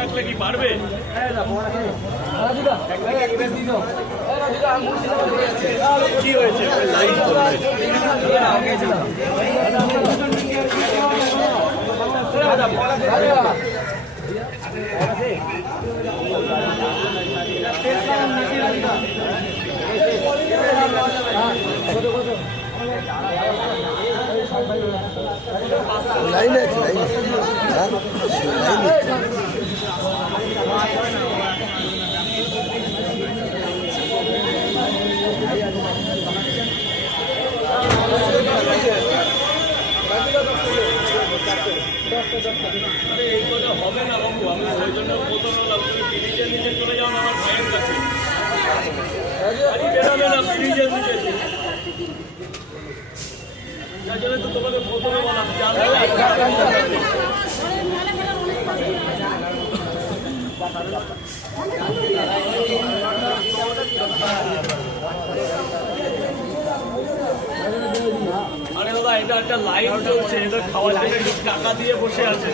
রাখলে কি পারবে? কি হয়েছে? লাইট লাইন আছে, লাইন আছে, লাইন আছে। এই কথা হবে না বাবু, আমি ওই জন্য প্রথম হলাম, তুমি ব্রিজের নিচে চলে যাও না আমার ভাইয়ের কাছে। বেরোবে না ব্রিজের নিচে, যার জন্য তো তোমাকে প্রথমে বললাম আরে দাদা, এটা একটা লাইন চলছে, এটা খাওয়ার জন্য একটু টাকা দিয়ে বসে আছে।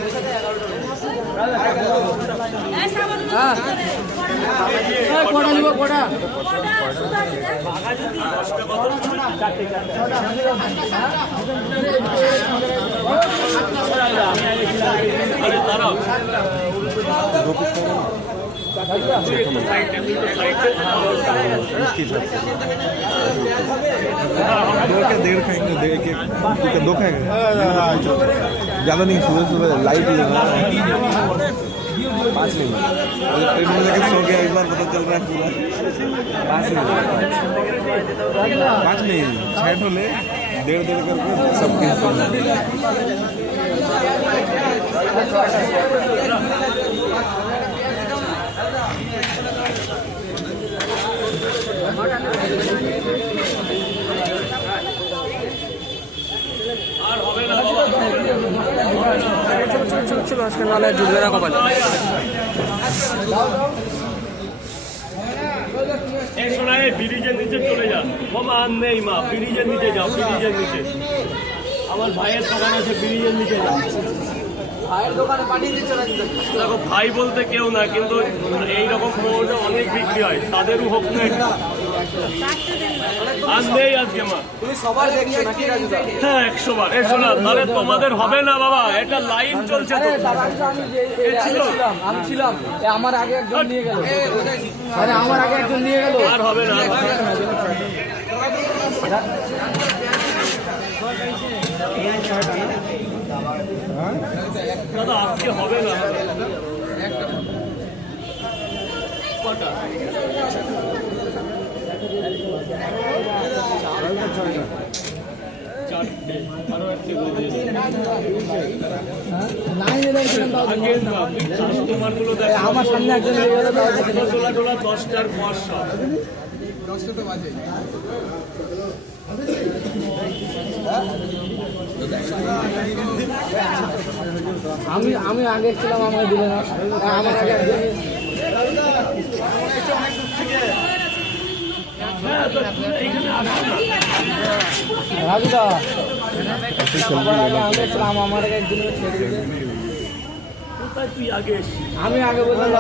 डेढ़ खाएंगे, दो खाएंगे, ज़्यादा नहीं। सुबह सुबह लाइट 5 नहीं, ट्रेन में लेकर सो गया, एक बार पता चल रहा है पूरा 5 नहीं, 6 होले 1.5 करके सबके আর হবে না বাবা, চলো আজকে নালে ঢুকবে না কপালে। এই শোনায় ব্রিজের নিচে চলে যান। বাবা আর নেই মা, ব্রিজের নিচে যাও, ব্রিজের নিচে। আমার ভাইয়ের দোকান আছে, ব্রিজের নিচে যাও। ভাইয়ের দোকানে পাঠিয়ে দিচ্ছে। দেখো, ভাই বলতে কেউ না, কিন্তু এইরকম মোড়ে অনেক বিক্রি হয়, তাদেরও হোক না। আর নেই আজকে মা, তুমি সবার দেখছো নাকি? হ্যাঁ 100 বার। এসো না, তাহলে তোমাদের হবে না বাবা, এটা লাইন চলছে তো। আমি ছিলাম, আমার আগে একজন নিয়ে গেল। আরে আমার আগে একজন নিয়ে গেল। আর হবে না, দাদা আজকে হবে না। কটা? চারটে, আরো একটা কাস্টমারগুলো দেখো, আমার সামনে একজন নিয়ে গেল। টোলা টোলা 10টার পর সব। আমি আগে ছিলাম, আমাকে দিলে না। আমার আগে একজন রাজুদা আমার আগে একজন তুই আগে আমি আগে বললাম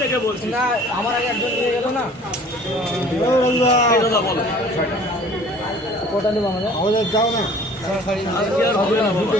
থেকে বলছি না, আমার আগে একজন নিয়ে গেল না। দাদা বলো, কোটা নেবো আমাদের যাও না। আজকে আর হবে না বাবা।